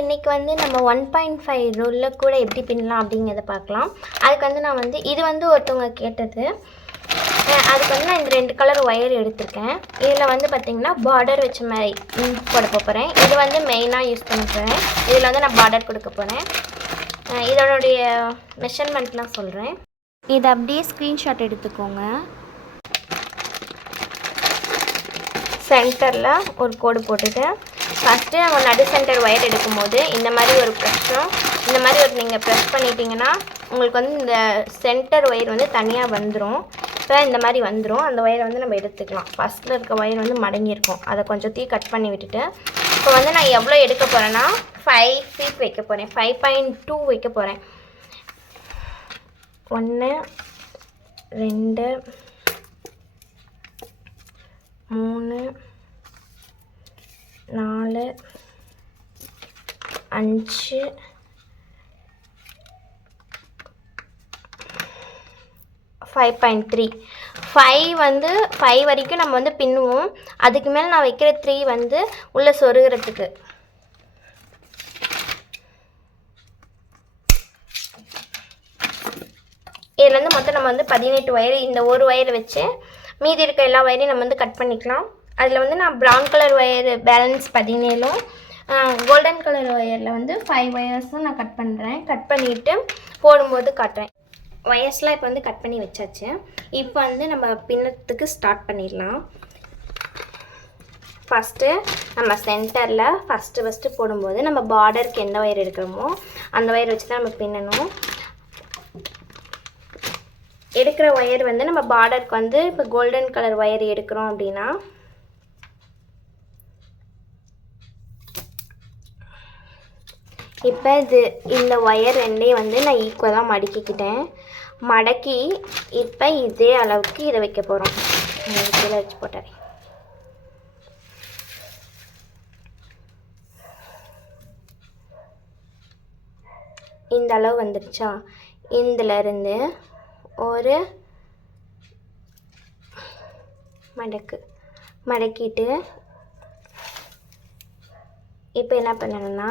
இன்றைக்கி வந்து நம்ம 1.5 ரூலில் கூட எப்படி பின்னலாம் அப்படிங்கிறத பார்க்கலாம். அதுக்கு வந்து நான் வந்து இது வந்து ஒருத்தவங்க கேட்டது. அதுக்கு வந்து நான் இந்த 2 கலர் ஒயர் எடுத்திருக்கேன். இதில் வந்து பார்த்திங்கன்னா பார்டர் வச்ச மாதிரி போட போகிறேன். இது வந்து மெயினாக யூஸ் பண்ண போகிறேன். இதில் வந்து நான் பார்டர் கொடுக்க போகிறேன். இதனுடைய மெஷர்மெண்ட்லாம் சொல்கிறேன். இதை அப்படியே ஸ்க்ரீன்ஷாட் எடுத்துக்கோங்க. சென்டரில் ஒரு கோடு போட்டுட்டு ஃபஸ்ட்டு நம்ம நடு சென்டர் ஒயர் எடுக்கும்போது இந்த மாதிரி ஒரு ப்ரெஷ்ஷும் இந்த மாதிரி ஒரு நீங்கள் ப்ரெஸ் பண்ணிட்டீங்கன்னா உங்களுக்கு வந்து இந்த சென்டர் ஒயர் வந்து தனியாக வந்துடும். இப்போ இந்த மாதிரி வந்துடும். அந்த ஒயரை வந்து நம்ம எடுத்துக்கலாம். ஃபஸ்ட்டில் இருக்க ஒயர் வந்து மடங்கியிருக்கும். அதை கொஞ்சம் கட் பண்ணி விட்டுட்டு இப்போ வந்து நான் எவ்வளோ எடுக்க போகிறேன்னா 5 ஃபீட் வைக்க போகிறேன். 5.2 வைக்க போகிறேன். 1 2 3 4 5 5.3 5 வந்து 5 வரைக்கும் நம்ம வந்து பின்னுவோம். அதுக்கு மேலே நான் வைக்கிற 3 வந்து உள்ளே சொருகிறதுக்கு. இதில் வந்து மொத்தம் நம்ம வந்து 18 ஒயர் இந்த ஒரு ஒயரை வச்சு மீதி இருக்க எல்லா ஒயரையும் நம்ம வந்து கட் பண்ணிக்கலாம். அதில் வந்து நான் ப்ரௌன் கலர் ஒயர் பேலன்ஸ் 17ம் கோல்டன் கலர் ஒயரில் வந்து 5 ஒயர்ஸும் நான் கட் பண்ணுறேன். கட் பண்ணிவிட்டு போடும்போது காட்டுறேன். ஒயர்ஸ்லாம் இப்போ வந்து கட் பண்ணி வச்சாச்சு. இப்போ வந்து நம்ம பின்னத்துக்கு ஸ்டார்ட் பண்ணிடலாம். ஃபஸ்ட்டு நம்ம சென்டரில் ஃபஸ்ட்டு போடும்போது நம்ம பார்டருக்கு எந்த ஒயர் எடுக்கிறோமோ அந்த ஒயர் வச்சு தான் நம்ம பின்னணும். எடுக்கிற ஒயர் வந்து நம்ம பார்டருக்கு வந்து இப்போ கோல்டன் கலர் ஒயர் எடுக்கிறோம் அப்படின்னா இப்போ இந்த ஒயர் ரெண்டையும் வந்து நான் ஈக்குவலாக மடக்கிக்கிட்டேன். மடக்கி இப்போ இதே அளவுக்கு இதை வைக்க போகிறோம். கீழே வச்சு போட்டேன். இந்த அளவு வந்துடுச்சா? இதிலிருந்து ஒரு மடக்கிட்டு இப்போ என்ன பண்ணணும்னா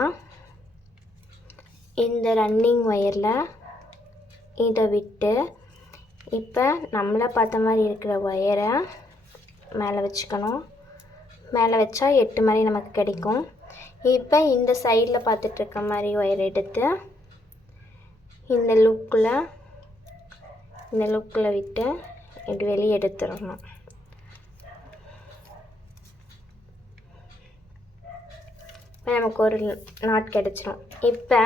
இந்த ரன்னிங் ஒயரில் இதை விட்டு இப்போ நம்மளை பார்த்த மாதிரி இருக்கிற ஒயரை மேலே வச்சுக்கணும். மேலே வச்சா 8 மாதிரி நமக்கு கிடைக்கும். இப்போ இந்த சைடில் பார்த்துட்ருக்க மாதிரி ஒயர் எடுத்து இந்த லுக்கில் விட்டு இப்படி வெளியே எடுத்துடணும். இப்போ நமக்கு ஒரு நாட் கிடச்சிரும். இப்போ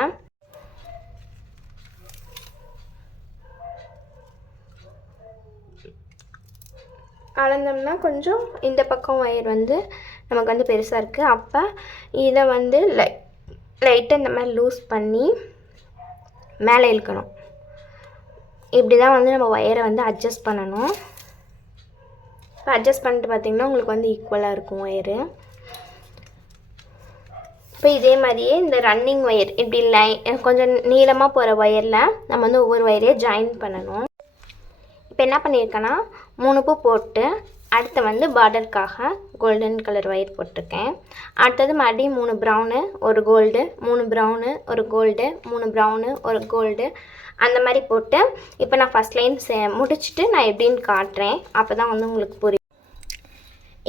அளந்தோம்னா கொஞ்சம் இந்த பக்கம் ஒயர் வந்து நமக்கு வந்து பெருசாக இருக்குது. அப்போ இதை வந்து லைட்டாக இந்த மாதிரி லூஸ் பண்ணி மேலே இழுக்கணும். இப்படி தான் வந்து நம்ம ஒயரை வந்து அட்ஜஸ்ட் பண்ணணும். இப்போ அட்ஜஸ்ட் பண்ணிட்டு பார்த்திங்கன்னா உங்களுக்கு வந்து ஈக்குவலாக இருக்கும் ஒயரு. இப்போ இதே மாதிரியே இந்த ரன்னிங் ஒயர் இப்படி கொஞ்சம் நீளமாக போகிற ஒயரில் நம்ம வந்து ஒவ்வொரு ஒயரையும் ஜாயின் பண்ணணும். இப்போ என்ன பண்ணியிருக்கேன்னா 3 பூ போட்டு அடுத்து வந்து பார்டருக்காக கோல்டன் கலர் ஒயர் போட்டிருக்கேன். அடுத்தது மறுபடியும் 3 ப்ரௌனு ஒரு கோல்டு, 3 ப்ரௌனு ஒரு கோல்டு, 3 ப்ரௌனு ஒரு கோல்டு, அந்த மாதிரி போட்டு இப்போ நான் ஃபஸ்ட் லைன் முடிச்சுட்டு நான் எப்படின்னு காட்டுறேன். அப்போ தான் வந்து உங்களுக்கு புரியும்.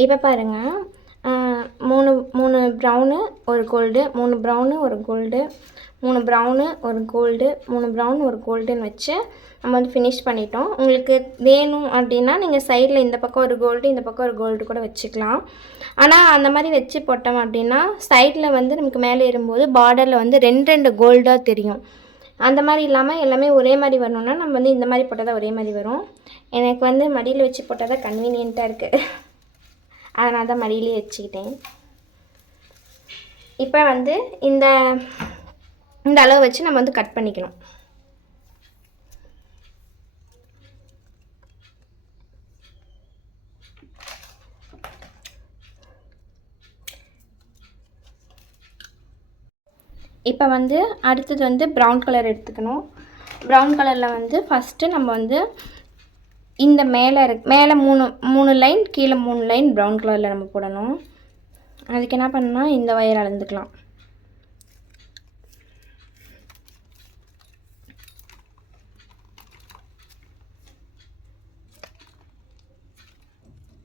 இப்போ பாருங்கள், 3 ப்ரௌனு ஒரு கோல்டு, 3 ப்ரௌனு ஒரு கோல்டு, 3 ப்ரௌனு ஒரு கோல்டு, 3 ப்ரௌன் ஒரு கோல்டுன்னு வச்சு நம்ம வந்து ஃபினிஷ் பண்ணிட்டோம். உங்களுக்கு வேணும் அப்படின்னா நீங்கள் சைடில் இந்த பக்கம் ஒரு கோல்டு இந்த பக்கம் ஒரு கோல்டு கூட வச்சுக்கலாம். ஆனால் அந்த மாதிரி வச்சு போட்டோம் அப்படின்னா சைடில் வந்து நமக்கு மேலே ஏறும்போது பார்டரில் வந்து 2 கோல்டாக தெரியும். அந்த மாதிரி இல்லாமல் எல்லாமே ஒரே மாதிரி வரணுன்னா நம்ம வந்து இந்த மாதிரி போட்டால் தான் ஒரே மாதிரி வரும். எனக்கு வந்து மடியில் வச்சு போட்டால் தான் கன்வீனியண்ட்டாக இருக்குது. அதனால தான் மடியிலே வச்சுக்கிட்டேன். இப்போ வந்து இந்த அளவு வச்சு நம்ம வந்து கட் பண்ணிக்கணும். இப்போ வந்து அடுத்தது வந்து ப்ரௌன் கலர் எடுத்துக்கணும். ப்ரௌன் கலரில் வந்து ஃபஸ்ட்டு நம்ம வந்து இந்த மேலே மூணு லைன் கீழே 3 லைன் ப்ரௌன் கலரில் நம்ம போடணும். அதுக்கு என்ன பண்ணணும்னா இந்த ஒயர் அளந்துக்கலாம்.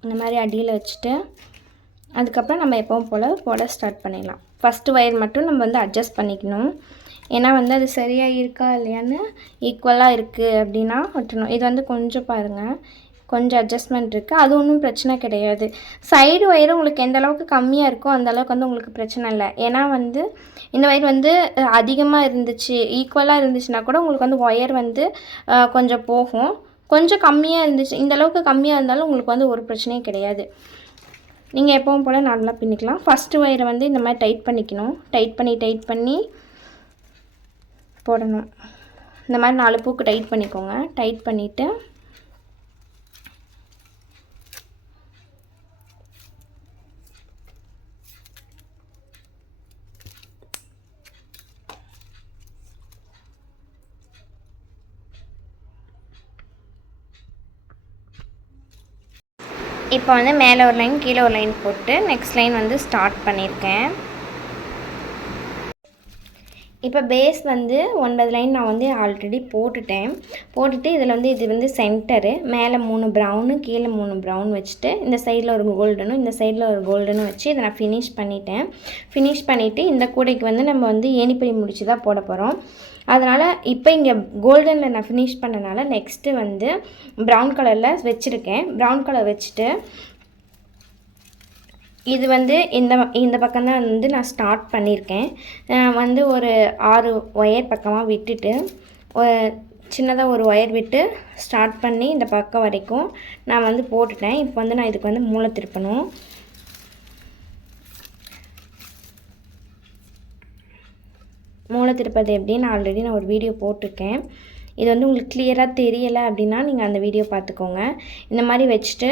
இந்த மாதிரி அடியில் வச்சுட்டு அதுக்கப்புறம் நம்ம எப்பவும் போல் போட ஸ்டார்ட் பண்ணிடலாம். ஃபஸ்ட்டு ஒயர் மட்டும் நம்ம வந்து அட்ஜஸ்ட் பண்ணிக்கணும். ஏன்னா வந்து அது சரியாக இருக்கா இல்லையான்னு ஈக்குவலாக இருக்குது அப்படின்னா விட்டுணும். இது வந்து கொஞ்சம் பாருங்கள், கொஞ்சம் அட்ஜஸ்ட்மெண்ட் இருக்குது. அது ஒன்றும் பிரச்சனை கிடையாது. சைடு ஒயர் உங்களுக்கு எந்த அளவுக்கு கம்மியாக இருக்கோ அந்த அளவுக்கு வந்து உங்களுக்கு பிரச்சனை இல்லை. ஏன்னா வந்து இந்த ஒயர் வந்து அதிகமாக இருந்துச்சு, ஈக்குவலாக இருந்துச்சுன்னா கூட உங்களுக்கு வந்து ஒயர் வந்து கொஞ்சம் போகும். கொஞ்சம் கம்மியாக இருந்துச்சு, இந்த அளவுக்கு கம்மியாக இருந்தாலும் உங்களுக்கு வந்து ஒரு பிரச்சனையும் கிடையாது. நீங்கள் எப்பவும் போல் நார்மலாக பின்னிக்கலாம். ஃபஸ்ட்டு ஒயரை வந்து இந்த மாதிரி டைட் பண்ணிக்கணும். டைட் பண்ணி போடணும். இந்த மாதிரி 4 பூக்கு டைட் பண்ணிக்கோங்க. டைட் பண்ணிவிட்டு இப்போ வந்து மேலே ஒரு லைன் கீழே ஒரு லைன் போட்டு நெக்ஸ்ட் லைன் வந்து ஸ்டார்ட் பண்ணியிருக்கேன். இப்போ பேஸ் வந்து 9 லைன் நான் வந்து ஆல்ரெடி போட்டுட்டு இதில் வந்து இது வந்து சென்டரு, மேலே 3 ப்ரௌனு கீழே 3 ப்ரௌன் வச்சுட்டு இந்த சைடில் ஒரு கோல்டனும் இந்த சைடில் ஒரு கோல்டனும் வச்சு இதை நான் ஃபினிஷ் பண்ணிவிட்டு இந்த கூடைக்கு வந்து நம்ம வந்து ஏணிப்படி முடிச்சு தான் போட போகிறோம். அதனால் இப்போ இங்கே கோல்டனில் நான் ஃபினிஷ் பண்ணனால நெக்ஸ்ட்டு வந்து ப்ரௌன் கலரில் வச்சுருக்கேன். ப்ரௌன் கலர் வச்சுட்டு இது வந்து இந்த பக்கம் தான் வந்து நான் ஸ்டார்ட் பண்ணியிருக்கேன். வந்து ஒரு 6 ஒயர் பக்கமாக விட்டுட்டு சின்னதாக ஒரு ஒயர் விட்டு ஸ்டார்ட் பண்ணி இந்த பக்கம் வரைக்கும் நான் வந்து போட்டுட்டேன். இப்போ வந்து நான் இதுக்கு வந்து மூலை திருப்பணும். மூலை திருப்பது எப்படின்னு ஆல்ரெடி நான் ஒரு வீடியோ போட்டிருக்கேன். இது வந்து உங்களுக்கு கிளியராக தெரியலை அப்படின்னா நீங்கள் அந்த வீடியோ பார்த்துக்கோங்க. இந்த மாதிரி வச்சுட்டு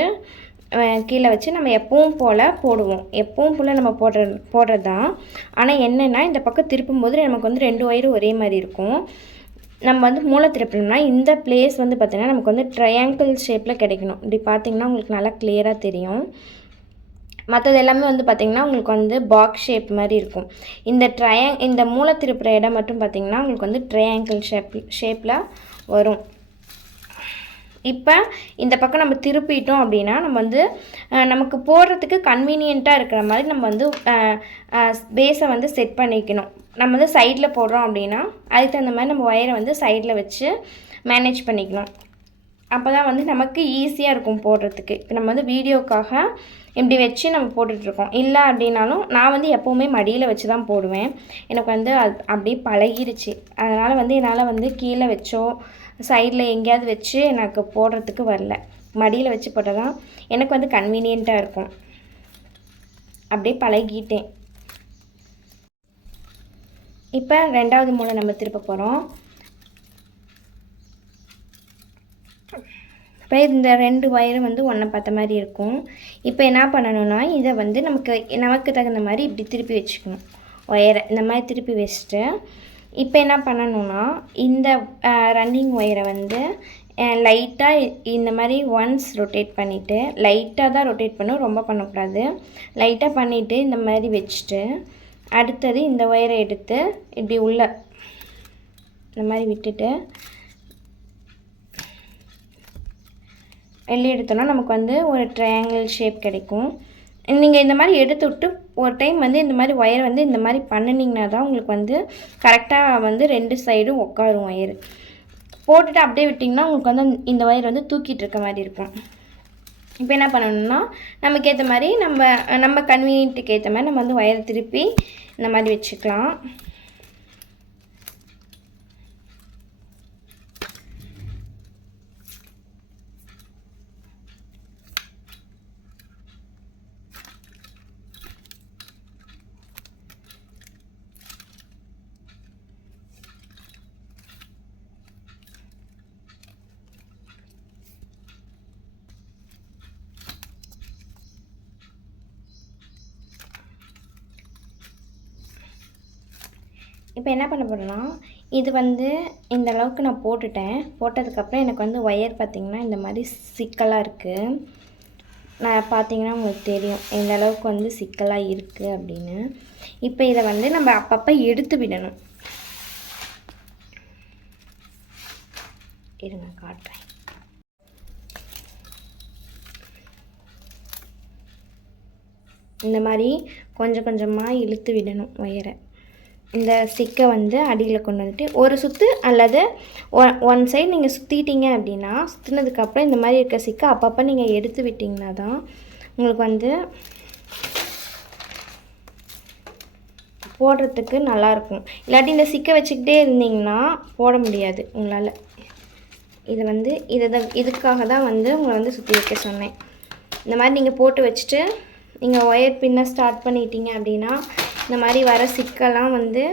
கீழே வச்சு நம்ம எப்பவும் போல் போடுவோம். எப்பவும் போல் நம்ம போடுறது தான். ஆனால் என்னென்னா இந்த பக்கம் திருப்பும்போது நமக்கு வந்து 2 ஒயரும் ஒரே மாதிரி இருக்கும். நம்ம வந்து மூலை திருப்பினோம்னா இந்த பிளேஸ் வந்து பார்த்திங்கன்னா நமக்கு வந்து ட்ரையாங்கிள் ஷேப்பில் கிடைக்கணும். இப்படி பார்த்திங்கன்னா உங்களுக்கு நல்லா கிளியராக தெரியும். மற்றது எல்லாமே வந்து பார்த்திங்கன்னா உங்களுக்கு வந்து பாக்ஸ் ஷேப் மாதிரி இருக்கும். இந்த மூலை திருப்புற இடம் மட்டும் பார்த்திங்கன்னா உங்களுக்கு வந்து ட்ரையாங்கிள் ஷேப்பில் வரும். இப்போ இந்த பக்கம் நம்ம திருப்பிட்டோம் அப்படின்னா நம்ம வந்து நமக்கு போடுறதுக்கு கன்வீனியண்ட்டாக இருக்கிற மாதிரி நம்ம வந்து பேஸை வந்து செட் பண்ணிக்கணும். நம்ம வந்து சைடில் போடுறோம் அப்படின்னா அதுக்கு தகுந்த மாதிரி நம்ம ஒயரை வந்து சைடில் வச்சு மேனேஜ் பண்ணிக்கணும். அப்போ தான் வந்து நமக்கு ஈஸியாக இருக்கும் போடுறதுக்கு. இப்போ நம்ம வந்து வீடியோக்காக இப்படி வச்சு நம்ம போட்டுட்ருக்கோம். இல்லை அப்படின்னாலும் நான் வந்து எப்போவுமே மடியில் வச்சு தான் போடுவேன். எனக்கு வந்து அப்படியே பழகிருச்சு. அதனால் வந்து என்னால் வந்து கீழே வச்சோ சைடில் எங்கேயாவது வச்சு எனக்கு போடுறதுக்கு வரல. மடியில் வச்சு போட்டால் தான் எனக்கு வந்து கன்வீனியண்ட்டாக இருக்கும். அப்படியே பழகிட்டேன். இப்போ 2வது மூலை நம்ம திருப்ப போகிறோம். இப்போ இந்த 2 ஒயரும் வந்து ஒன்றை பார்த்த மாதிரி இருக்கும். இப்போ என்ன பண்ணணும்னா இதை வந்து நமக்கு தகுந்த மாதிரி இப்படி திருப்பி வச்சுக்கணும். ஒயரை இந்த மாதிரி திருப்பி வச்சுட்டு இப்போ என்ன பண்ணணும்னா இந்த ரன்னிங் ஒயரை வந்து லைட்டாக இந்த மாதிரி ஒன்ஸ் ரொட்டேட் பண்ணிவிட்டு லைட்டாக தான் ரொட்டேட் பண்ணணும், ரொம்ப பண்ணக்கூடாது. லைட்டாக பண்ணிவிட்டு இந்த மாதிரி வச்சுட்டு அடுத்தது இந்த ஒயரை எடுத்து இப்படி உள்ள இந்த மாதிரி விட்டுட்டு வெளியே எடுத்தோன்னா நமக்கு வந்து ஒரு ட்ரையாங்கிள் ஷேப் கிடைக்கும். நீங்கள் இந்த மாதிரி எடுத்து விட்டு ஒரு டைம் வந்து இந்த மாதிரி ஒயர் வந்து இந்த மாதிரி பண்ணினீங்கன்னா தான் உங்களுக்கு வந்து கரெக்டாக வந்து 2 சைடும் உட்காரும். ஒயர் போட்டுட்டு அப்படியே விட்டிங்கன்னா உங்களுக்கு வந்து இந்த ஒயர் வந்து தூக்கிட்டு இருக்க மாதிரி இருக்கும். இப்போ என்ன பண்ணணும்னா நமக்கு ஏற்ற மாதிரி நம்ம கன்வீனியன்ட்டுக்கு ஏற்ற மாதிரி நம்ம வந்து ஒயரை திருப்பி இந்த மாதிரி வச்சுக்கலாம். இப்போ என்ன பண்ண போகிறேன்னா இது வந்து இந்த அளவுக்கு நான் போட்டதுக்கப்புறம் எனக்கு வந்து ஒயர் பார்த்திங்கன்னா இந்த மாதிரி சிக்கலாக இருக்குது. நான் பார்த்திங்கன்னா உங்களுக்கு தெரியும் எந்த அளவுக்கு வந்து சிக்கலாக இருக்குது அப்படின்னு. இப்போ இதை வந்து நம்ம அப்பப்போ எடுத்து விடணும். இருங்க காட்டுறேன். இந்த மாதிரி கொஞ்சம் கொஞ்சமாக இழுத்து விடணும் ஒயரை. இந்த ஸ்டிக்கை வந்து அடியில் கொண்டு வந்துட்டு ஒரு சுற்று அல்லது ஒன் சைடு நீங்கள் சுற்றிட்டீங்க அப்படின்னா, சுற்றினதுக்கப்புறம் இந்த மாதிரி இருக்க ஸ்டிக்கை அப்பப்போ நீங்கள் எடுத்து விட்டிங்கன்னா தான் உங்களுக்கு வந்து போடுறதுக்கு நல்லாயிருக்கும். இல்லாட்டி இந்த ஸ்டிக்கை வச்சுக்கிட்டே இருந்தீங்கன்னா போட முடியாது உங்களால். இது வந்து இதுக்காக தான் வந்து உங்களை வந்து சுற்றி வைக்க சொன்னேன். இந்த மாதிரி நீங்கள் போட்டு வச்சுட்டு நீங்கள் ஒயர் பின்ன ஸ்டார்ட் பண்ணிட்டீங்க அப்படின்னா இந்த மாதிரி வர சிக்கெல்லாம் வந்து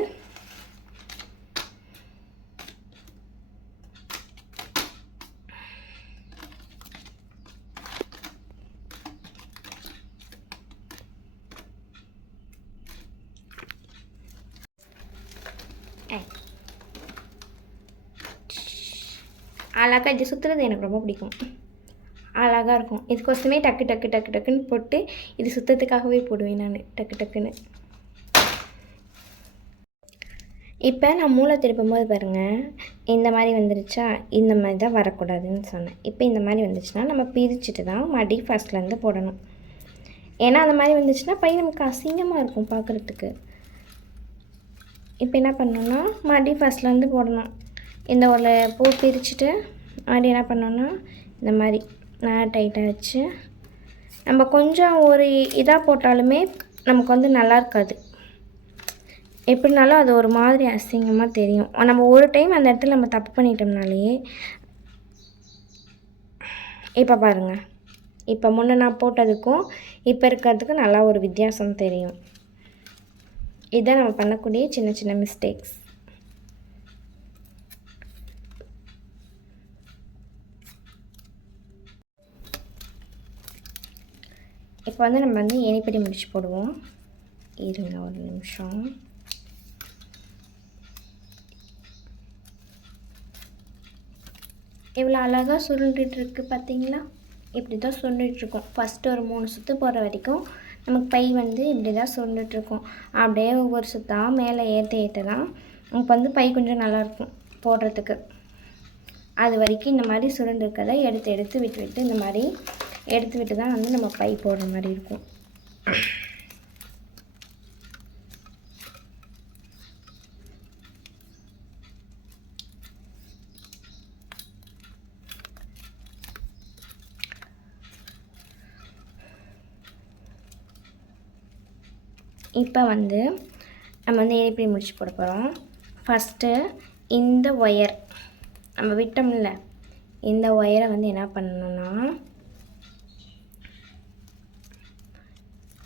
அழகாக இது சுற்றுறது எனக்கு ரொம்ப பிடிக்கும். அழகாக இருக்கும். இதுக்கோசமே டக்கு டக்கு டக்கு டக்குன்னு போட்டு இது சுற்றத்துக்காகவே போடுவேன் நான் டக்கு டக்குன்னு. இப்போ நான் மூளை திருப்பும் போது பாருங்கள், இந்த மாதிரி வந்துருச்சா, இந்த மாதிரி தான் வரக்கூடாதுன்னு சொன்னேன். இப்போ இந்த மாதிரி வந்துச்சுன்னா நம்ம பிரிச்சுட்டு தான் மறுபடி ஃபஸ்ட்லேருந்து போடணும். ஏன்னா அந்த மாதிரி வந்துச்சுன்னா பை நமக்கு அசிங்கமாக இருக்கும் பார்க்குறதுக்கு. இப்போ என்ன பண்ணணுன்னா மறுபடி ஃபஸ்ட்லேருந்து போடணும். இந்த ஒரு பூ பிரிச்சுட்டு மறுபடி என்ன பண்ணோன்னா இந்த மாதிரி நான் டைட்டாக வச்சு நம்ம கொஞ்சம் ஒரு இதாக போட்டாலுமே நமக்கு வந்து நல்லா இருக்காது. எப்படினாலும் அது ஒரு மாதிரி அசிங்கமாக தெரியும். நம்ம ஒரு டைம் அந்த இடத்துல நம்ம தப்பு பண்ணிட்டோம்னாலே, இப்போ பாருங்கள், இப்போ முன்னே நான் போட்டதுக்கும் இப்போ இருக்கிறதுக்கும் நல்லா ஒரு வித்தியாசம் தெரியும். இதுதான் நம்ம பண்ணக்கூடிய சின்ன சின்ன மிஸ்டேக்ஸ். இப்போ வந்து நம்ம வந்து ஏணிப்படி முடிச்சு போடுவோம். இருங்க ஒரு நிமிஷம். எவ்வளோ அழகாக சுருண்டுட்டுருக்கு பார்த்தீங்களா? இப்படி தான் சுருண்டுட்ருக்கோம். ஃபஸ்ட்டு ஒரு 3 சுற்று போடுற வரைக்கும் நமக்கு பை வந்து இப்படி தான் சுருண்டுட்ருக்கோம். அப்படியே ஒவ்வொரு சுற்றாக மேலே ஏற்ற தான் நமக்கு வந்து பை கொஞ்சம் நல்லாயிருக்கும் போடுறதுக்கு. அது வரைக்கும் இந்த மாதிரி சுருண்டுருக்கதை எடுத்து எடுத்து விட்டு விட்டு இந்த மாதிரி எடுத்து விட்டு தான் வந்து நம்ம பை போடுற மாதிரி இருக்கும். இப்போ வந்து நம்ம வந்து ஏணிப்படி முடிச்சு போட போகிறோம். ஃபஸ்ட்டு இந்த ஒயர் நம்ம விட்டோம்ல, இந்த ஒயரை வந்து என்ன பண்ணணும்னா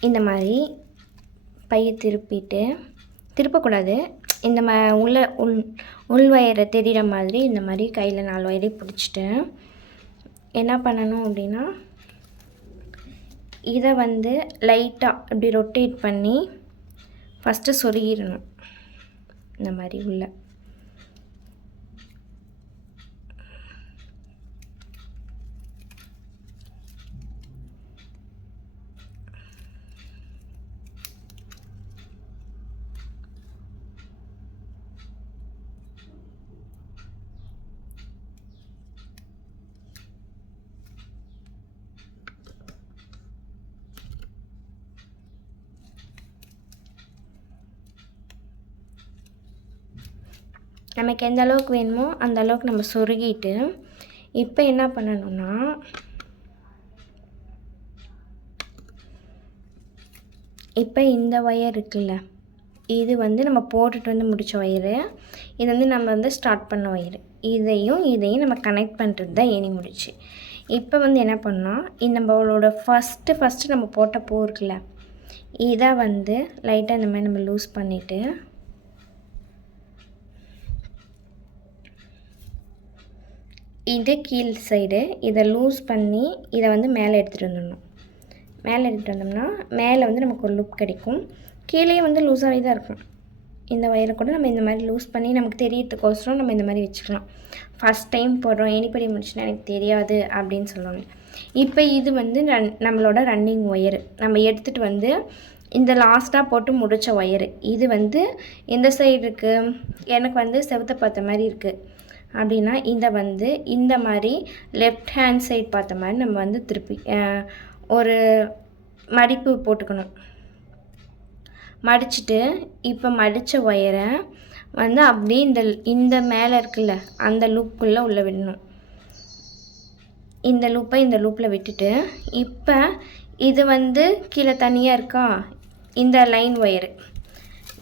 இந்த மாதிரி பையை திருப்பக்கூடாது. இந்த உள் வயரை தெரிகிற மாதிரி இந்த மாதிரி கையில் 4 வயரை பிடிச்சிட்டு என்ன பண்ணணும் அப்படின்னா, இதை வந்து லைட்டாக இப்படி ரொட்டேட் பண்ணி ஃபஸ்ட்டு சொருகிடணும். இந்த மாதிரி உள்ள நமக்கு எந்த அளவுக்கு வேணுமோ அந்த அளவுக்கு நம்ம சொருகிட்டு, இப்போ என்ன பண்ணணும்னா இப்போ இந்த ஒயர் இருக்குல்ல, இது வந்து நம்ம போட்டுட்டு வந்து முடித்த ஒயரு. இது வந்து நம்ம வந்து ஸ்டார்ட் பண்ண ஒயரு. இதையும் நம்ம கனெக்ட் பண்ணுறது தான் ஏணி முடிச்சு. இப்போ வந்து என்ன பண்ணால் நம்மளோட ஃபஸ்ட்டு நம்ம போட்ட பூ இருக்குல்ல, இதை வந்து லைட்டாக இந்த மாதிரி நம்ம லூஸ் பண்ணிவிட்டு இது கீழ் சைடு இதை லூஸ் பண்ணி இதை வந்து மேலே எடுத்துகிட்டு வந்துடணும். மேலே எடுத்துகிட்டு வந்தோம்னா மேலே வந்து நமக்கு ஒரு லுக் கிடைக்கும். கீழே வந்து லூஸாகவே தான் இருக்கும். இந்த ஒயரை கூட நம்ம இந்த மாதிரி லூஸ் பண்ணி நமக்கு தெரியறதுக்கோசரம் நம்ம இந்த மாதிரி வச்சுக்கலாம். ஃபஸ்ட் டைம் போடுறோம், ஏணிப்படி முடிச்சுன்னா எனக்கு தெரியாது அப்படின்னு சொல்லுவாங்க. இப்போ இது வந்து நம்மளோட ரன்னிங் ஒயரு நம்ம எடுத்துகிட்டு வந்து இந்த லாஸ்ட்டாக போட்டு முடித்த ஒயரு. இது வந்து எந்த சைடு இருக்குது, எனக்கு வந்து செவத்தை பார்த்த மாதிரி இருக்குது அப்படின்னா இதை வந்து இந்த மாதிரி லெஃப்ட் ஹேண்ட் சைட் பார்த்த மாதிரி நம்ம வந்து திருப்பி ஒரு மடிப்பு போட்டுக்கணும். மடிச்சுட்டு இப்போ மடித்த ஒயரை வந்து அப்படியே இந்த மேலே இருக்குல்ல அந்த லூப்புக்குள்ளே உள்ளே விடணும். இந்த லூப்பை இந்த லூப்பில் விட்டுட்டு இப்போ இது வந்து கீழே தனியாக இருக்கா இந்த லைன் ஒயரு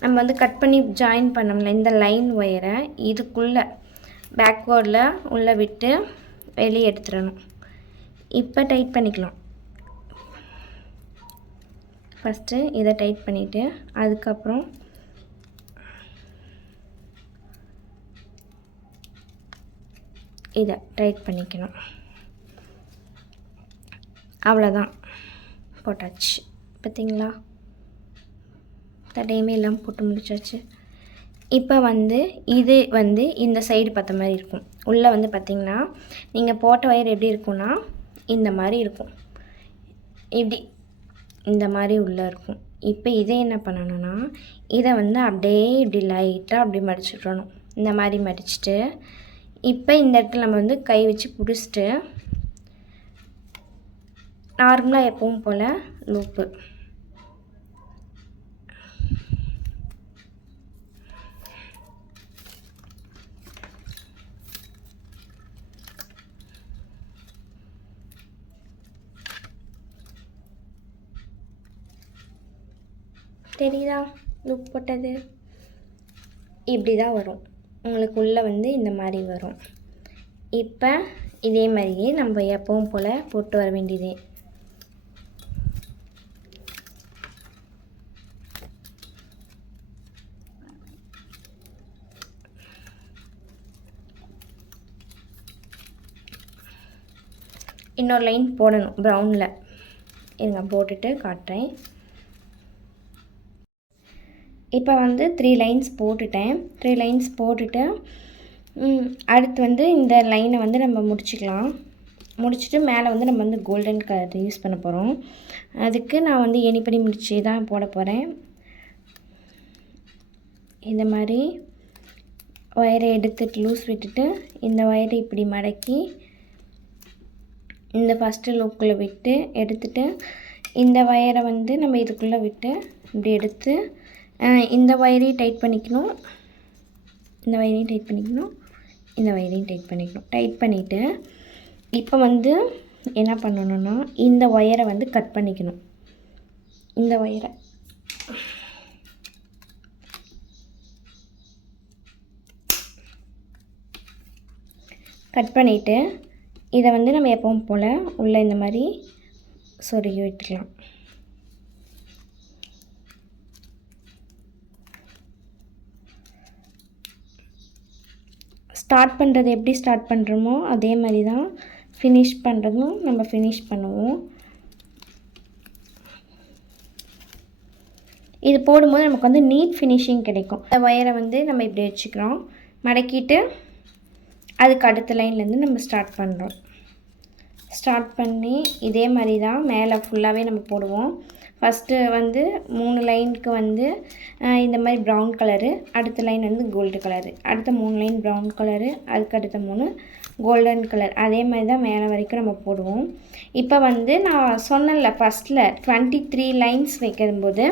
நம்ம வந்து கட் பண்ணி ஜாயின் பண்ணோம்ல இந்த லைன் ஒயரை இதுக்குள்ளே பேக்வேர்டில் உள்ளே விட்டு வெளியே எடுத்துடணும். இப்போ டைட் பண்ணிக்கலாம். ஃபஸ்ட்டு இதை டைட் பண்ணிவிட்டு அதுக்கப்புறம் இதை டைட் பண்ணிக்கணும். அவ்வளோதான், போட்டாச்சு. பார்த்தீங்களா, தடையுமே எல்லாம் போட்டு முடிச்சாச்சு. இப்போ வந்து இது வந்து இந்த சைடு பார்த்த மாதிரி இருக்கும். உள்ளே வந்து பார்த்திங்கன்னா நீங்கள் போட்ட வயர் எப்படி இருக்கும்னா இந்த மாதிரி இருக்கும், இப்படி இந்த மாதிரி உள்ளே இருக்கும். இப்போ இதை என்ன பண்ணணும்னா இதை வந்து அப்படியே இப்படி லைட்டாக அப்படி மடிச்சுட்றணும். இந்த மாதிரி மடிச்சுட்டு இப்போ இந்த இடத்துல நம்ம வந்து கை வச்சு பிடிச்சிட்டு நார்மலாக எப்பவும் போல் லூப்பு தெரியுதா, லூப் போட்டது இப்படி தான் வரும். உங்களுக்கு உள்ளே வந்து இந்த மாதிரி வரும். இப்போ இதே மாதிரியே நம்ம எப்பவும் போல் போட்டு வர வேண்டியதே. இன்னொரு லைன் போடணும் ப்ரௌனில். இருங்க போட்டுட்டு காட்டுறேன். இப்போ வந்து 3 லைன்ஸ் போட்டுட்டேன். 3 லைன்ஸ் போட்டுட்டு அடுத்து வந்து இந்த லைனை வந்து நம்ம முடிச்சுக்கலாம். முடிச்சுட்டு மேலே வந்து நம்ம வந்து கோல்டன் கலர் யூஸ் பண்ண போகிறோம். அதுக்கு நான் வந்து எனிப்படி முடிச்சு தான் போட போகிறேன். இந்த மாதிரி ஒயரை எடுத்துட்டு லூஸ் விட்டுட்டு இந்த ஒயரை இப்படி மடக்கி இந்த ஃபஸ்ட்டு லூப்புக்குள்ளே விட்டு எடுத்துட்டு இந்த ஒயரை வந்து நம்ம இதுக்குள்ளே விட்டு இப்படி எடுத்து இந்த ஒயரையும் டைட் பண்ணிக்கணும், இந்த ஒயரையும் டைட் பண்ணிக்கணும், இந்த ஒயரையும் டைட் பண்ணிக்கணும். டைட் பண்ணிவிட்டு இப்போ வந்து என்ன பண்ணணும்னா இந்த ஒயரை வந்து கட் பண்ணிக்கணும். இந்த ஒயரை கட் பண்ணிவிட்டு இதை வந்து நம்ம எப்பவும் போல் உள்ளே இந்த மாதிரி சொருகி விட்டுக்கலாம். ஸ்டார்ட் பண்ணுறது எப்படி ஸ்டார்ட் பண்ணுறோமோ அதே மாதிரி தான் ஃபினிஷ் பண்ணுறதும் நம்ம ஃபினிஷ் பண்ணுவோம். இது போடும்போது நமக்கு வந்து நீட் ஃபினிஷிங் கிடைக்கும். இந்த ஒயரை வந்து நம்ம இப்படி வச்சுக்கிறோம், மடக்கிட்டு அதுக்கு அடுத்த லைன்லேருந்து நம்ம ஸ்டார்ட் பண்ணுறோம். ஸ்டார்ட் பண்ணி இதே மாதிரி தான் மேலே ஃபுல்லாகவே நம்ம போடுவோம். ஃபஸ்ட்டு வந்து 3 லைனுக்கு வந்து இந்த மாதிரி ப்ரௌன் கலரு, அடுத்த லைன் வந்து கோல்டு கலரு, அடுத்த 3 லைன் ப்ரௌன் கலரு, அதுக்கு அடுத்த 3 கோல்டன் கலர், அதே மாதிரி தான் மேலே வரைக்கும் நம்ம போடுவோம். இப்போ வந்து நான் சொன்னேன்ல ஃபஸ்ட்டில் 23 லைன்ஸ் வைக்கும்போது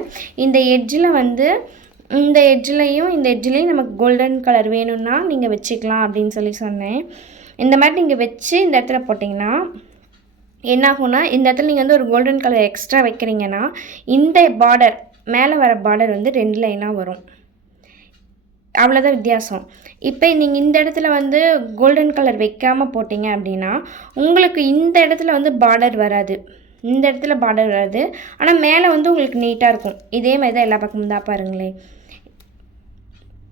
இந்த எட்ஜில் வந்து இந்த எட்ஜிலையும் இந்த எட்ஜிலையும் நமக்கு கோல்டன் கலர் வேணும்னா நீங்கள் வச்சுக்கலாம் அப்படின்னு சொல்லி சொன்னேன். இந்த மாதிரி நீங்கள் வச்சு இந்த இடத்துல போட்டிங்கன்னா என்னாகும்னா இந்த இடத்துல நீங்கள் வந்து ஒரு கோல்டன் கலர் எக்ஸ்ட்ரா வைக்கிறீங்கன்னா இந்த பார்டர் மேலே வர பார்டர் வந்து 2 லைனாக வரும். அவ்வளோதான் வித்தியாசம். இப்போ நீங்கள் இந்த இடத்துல வந்து கோல்டன் கலர் வைக்காமல் போட்டிங்க அப்படின்னா உங்களுக்கு இந்த இடத்துல வந்து பார்டர் வராது, இந்த இடத்துல பார்டர் வராது, ஆனால் மேலே வந்து உங்களுக்கு நீட்டாக இருக்கும். இதே மாதிரி தான் எல்லா பக்கமும் தான் பாருங்களேன்,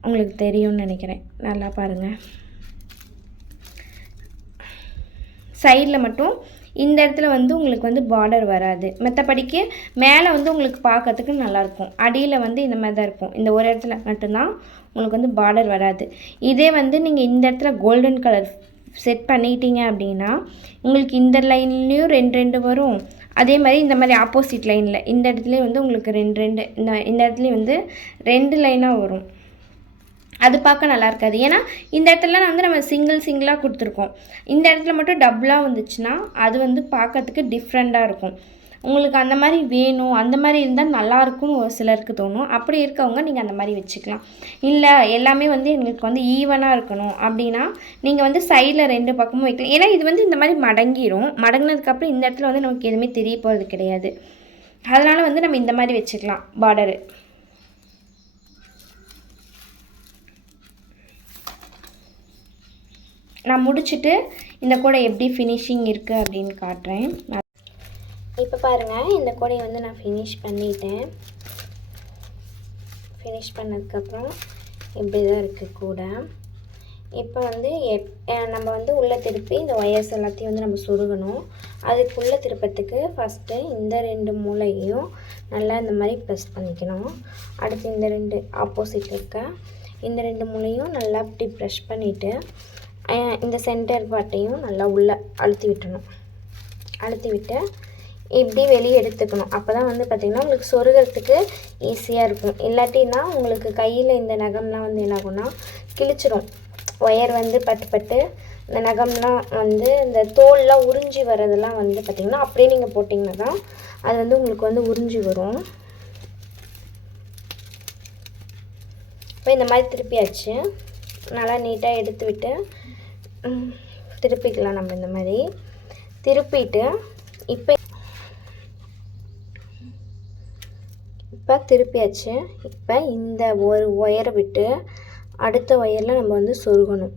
உங்களுக்கு தெரியும்னு நினைக்கிறேன். நல்லா பாருங்கள். சைடில் மட்டும் இந்த இடத்துல வந்து உங்களுக்கு வந்து பார்டர் வராது, மற்றபடிக்கு மேலே வந்து உங்களுக்கு பார்க்கறதுக்கு நல்லாயிருக்கும். அடியில் வந்து இந்த மாதிரி தான் இருக்கும், இந்த ஒரு இடத்துல மட்டும்தான் உங்களுக்கு வந்து பார்டர் வராது. இதே வந்து நீங்கள் இந்த இடத்துல கோல்டன் கலர் செட் பண்ணிட்டீங்க அப்படின்னா உங்களுக்கு இந்த லைன்லேயும் 2 வரும், அதே மாதிரி இந்த மாதிரி ஆப்போசிட் லைனில் இந்த இடத்துலையும் வந்து உங்களுக்கு 2 இந்த இடத்துலையும் வந்து 2 லைனாக வரும். அது பார்க்க நல்லா இருக்காது. ஏன்னா இந்த இடத்துல வந்து நம்ம சிங்கிளாக கொடுத்துருக்கோம், இந்த இடத்துல மட்டும் டபுளாக வந்துச்சுன்னா அது வந்து பார்க்கறதுக்கு டிஃப்ரெண்ட்டாக இருக்கும். உங்களுக்கு அந்த மாதிரி வேணும், அந்த மாதிரி இருந்தால் நல்லாயிருக்கும்னு ஒரு சிலருக்கு தோணும். அப்படி இருக்கவங்க நீங்கள் அந்த மாதிரி வச்சுக்கலாம். இல்லை எல்லாமே வந்து எங்களுக்கு வந்து ஈவனாக இருக்கணும் அப்படின்னா நீங்கள் வந்து சைடில் 2 பக்கமும் வைக்கலாம். ஏன்னா இது வந்து இந்த மாதிரி மடங்கிடும். மடங்கினதுக்கப்புறம் இந்த இடத்துல வந்து நமக்கு எதுவுமே தெரிய போகிறது கிடையாது. அதனால் வந்து நம்ம இந்த மாதிரி வச்சுக்கலாம் பார்டரு. நான் முடிச்சுட்டு இந்த கூடை எப்படி ஃபினிஷிங் இருக்குது அப்படின்னு காட்டுறேன். இப்போ பாருங்கள், இந்த கூடையை வந்து நான் ஃபினிஷ் பண்ணிட்டேன். ஃபினிஷ் பண்ணதுக்கப்புறம் இப்படி தான் இருக்குது கூடை. இப்போ வந்து நம்ம வந்து உள்ளே திருப்பி இந்த ஒயர்ஸ் எல்லாத்தையும் வந்து நம்ம சொருகணும். அதுக்குள்ளே திருப்பத்துக்கு ஃபஸ்ட்டு இந்த 2 மூலையும் நல்லா இந்த மாதிரி ப்ரெஸ் பண்ணிக்கணும். அடுத்து இந்த 2 ஆப்போசிட் இருக்க இந்த 2 மூலையும் நல்லா இப்படி ப்ரெஷ் பண்ணிவிட்டு இந்த சென்டர் பார்ட்டையும் நல்லா உள்ளே அழுத்தி விட்டுணும். அழுத்தி விட்டு இப்படி வெளியே எடுத்துக்கணும். அப்போ தான் வந்து பார்த்திங்கன்னா உங்களுக்கு சொருகிறதுக்கு ஈஸியாக இருக்கும். இல்லாட்டின்னா உங்களுக்கு கையில் இந்த நகம்லாம் வந்து என்ன ஆகும்னா கிழிச்சிரும். ஒயர் வந்து பட்டு இந்த நகம்லாம் வந்து இந்த தோல்லாம் உறிஞ்சி வர்றதெல்லாம் வந்து பார்த்திங்கன்னா அப்படியே நீங்கள் போட்டிங்கன்னா தான் அது வந்து உங்களுக்கு வந்து உறிஞ்சி வரும். இப்போ இந்த மாதிரி திருப்பியாச்சு. நல்லா நீட்டாக எடுத்து விட்டு திருப்பிக்கலாம். நம்ம இந்த மாதிரி திருப்பிட்டு இப்போ திருப்பியாச்சு. இப்போ இந்த ஒரு ஒயரை விட்டு அடுத்த ஒயரில் நம்ம வந்து சொருகணும்.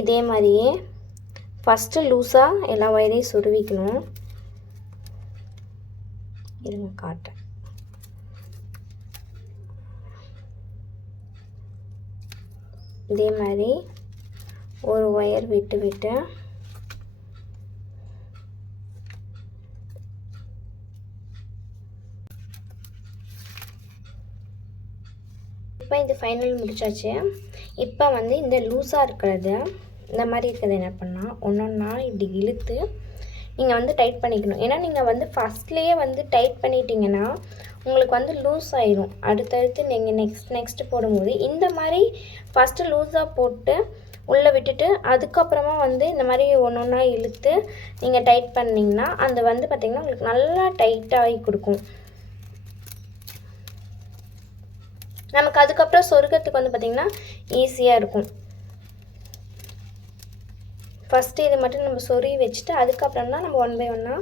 இதே மாதிரியே ஃபஸ்ட்டு லூஸாக எல்லா ஒயரையும் சொருவிக்கணும். இருங்க காட்டுறேன். இதே மாதிரி ஒரு ஒயர் விட்டு விட்டு இப்போ இது ஃபைனல் முடிச்சாச்சு. இப்போ வந்து இந்த லூஸாக இருக்கிறது இந்த மாதிரி இருக்கிறது என்ன பண்ணால் ஒன்றா இப்படி இழுத்து நீங்கள் வந்து டைட் பண்ணிக்கணும். ஏன்னா நீங்கள் வந்து ஃபஸ்ட்லேயே வந்து டைட் பண்ணிட்டீங்கன்னா உங்களுக்கு வந்து லூஸ் ஆயிடும். அடுத்தடுத்து நீங்கள் நெக்ஸ்ட்டு போடும்போது இந்த மாதிரி ஃபஸ்ட்டு லூஸாக போட்டு உள்ளே விட்டுட்டு அதுக்கப்புறமா வந்து இந்த மாதிரி ஒன்றா இழுத்து நீங்கள் டைட் பண்ணிங்கன்னா அந்த வந்து பார்த்திங்கன்னா உங்களுக்கு நல்லா டைட்டாகி கொடுக்கும். நமக்கு அதுக்கப்புறம் சொருகிறதுக்கு வந்து பார்த்திங்கன்னா ஈஸியாக இருக்கும். ஃபஸ்ட்டு இது மட்டும் நம்ம சொருகி வச்சுட்டு அதுக்கப்புறம் தான் நம்ம 1 by 1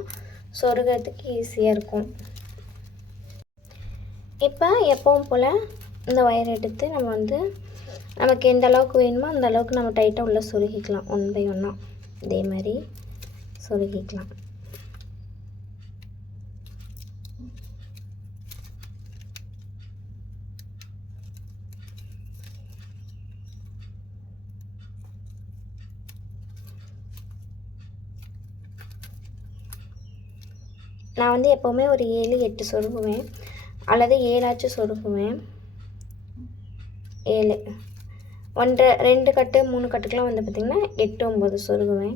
சொருகிறதுக்கு ஈஸியாக இருக்கும். இப்போ எப்பவும் போல் இந்த ஒயர் எடுத்து நம்ம வந்து நமக்கு எந்த அளவுக்கு வேணுமோ அந்த அளவுக்கு நம்ம டைட்டாக உள்ளே சொருகிக்கலாம். 1 by 1 இதே மாதிரி சொருகிக்கலாம். நான் வந்து எப்போவுமே ஒரு 7-8 சொருகுவேன், அல்லது 7 சொருகுவேன். 7 1 2 கட்டு 3 கட்டுக்கெலாம் வந்து பார்த்திங்கன்னா 8-9 சொருகுவேன்.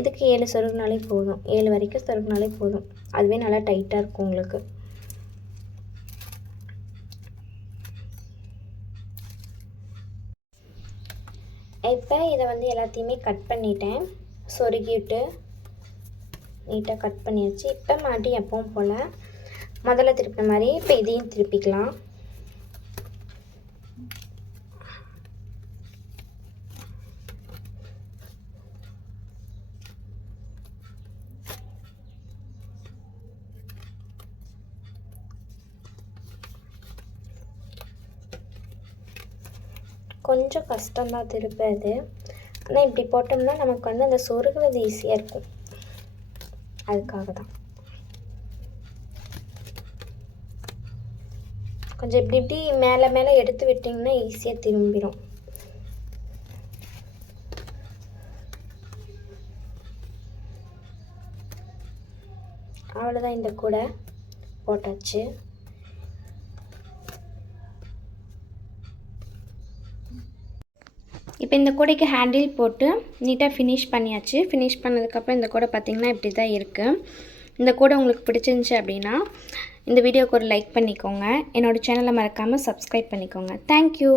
இதுக்கு 7 சொருகுனாலே போதும். 7 வரைக்கும் சொருகுனாலே போதும். அதுவே நல்லா டைட்டாக இருக்கும் உங்களுக்கு. இப்போ இதை வந்து எல்லாத்தையுமே கட் பண்ணிட்டேன். சொருகிட்டு நீட்டாக கட் பண்ணியாச்சு. இப்போ மாட்டி எப்பவும் போல் முதல்ல திருப்பின மாதிரி இப்போ இதையும் திருப்பிக்கலாம். கொஞ்சம் கஷ்டம்தான் திருப்பது. ஆனால் இப்படி போட்டோம்னா நமக்கு வந்து அந்த சொருகிறது ஈஸியாக இருக்கும். அதுக்காக தான் கொஞ்சம் இப்படி இப்படி மேலே மேலே எடுத்து விட்டிங்கன்னா ஈஸியாக திரும்பிடும். அவ்வளோதான், இந்த கூடை போட்டாச்சு. இப்போ இந்த கூடைக்கு ஹேண்டில் போட்டு நீட்டாக ஃபினிஷ் பண்ணியாச்சு. ஃபினிஷ் பண்ணதுக்கப்புறம் இந்த கூடை பார்த்திங்கன்னா இப்படி தான் இருக்குது. இந்த கூடை உங்களுக்கு பிடிச்சிருந்துச்சி அப்படின்னா இந்த வீடியோக்கு ஒரு லைக் பண்ணிக்கோங்க. என்னோடய சேனலை மறக்காமல் சப்ஸ்கிரைப் பண்ணிக்கோங்க. தேங்க்யூ.